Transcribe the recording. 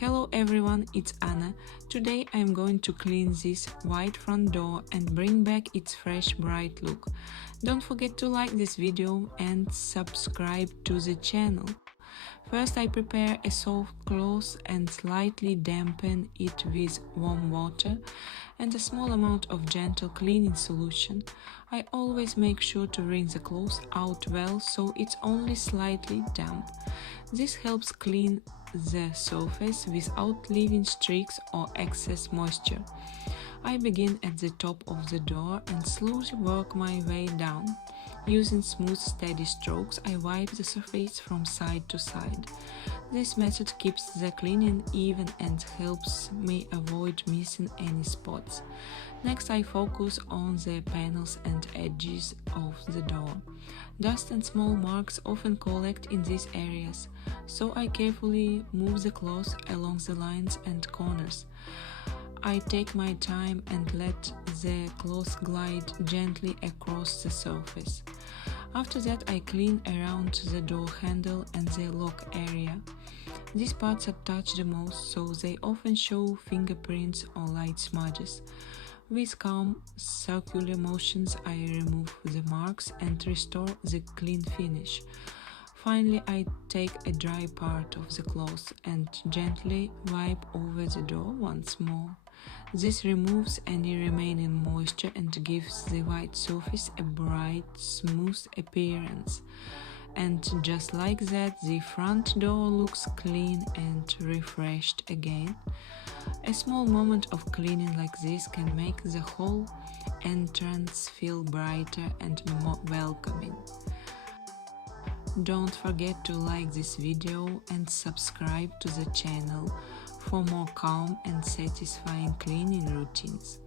Hello everyone, it's Anna. Today I'm going to clean this white front door and bring back its fresh bright look. Don't forget to like this video and subscribe to the channel. First I prepare a soft cloth and slightly dampen it with warm water and a small amount of gentle cleaning solution. I always make sure to rinse the cloth out well so it's only slightly damp. This helps clean the surface without leaving streaks or excess moisture. I begin at the top of the door and slowly work my way down. Using smooth, steady strokes, I wipe the surface from side to side. This method keeps the cleaning even and helps me avoid missing any spots. Next, I focus on the panels and edges of the door. Dust and small marks often collect in these areas, so I carefully move the cloth along the lines and corners. I take my time and let the cloth glide gently across the surface. After that, I clean around the door handle and the lock area. These parts are touched the most, so they often show fingerprints or light smudges. With calm, circular motions, I remove the marks and restore the clean finish. Finally, I take a dry part of the cloth and gently wipe over the door once more. This removes any remaining moisture and gives the white surface a bright, smooth appearance. And just like that, the front door looks clean and refreshed again. A small moment of cleaning like this can make the whole entrance feel brighter and more welcoming. Don't forget to like this video and subscribe to the channel for more calm and satisfying cleaning routines.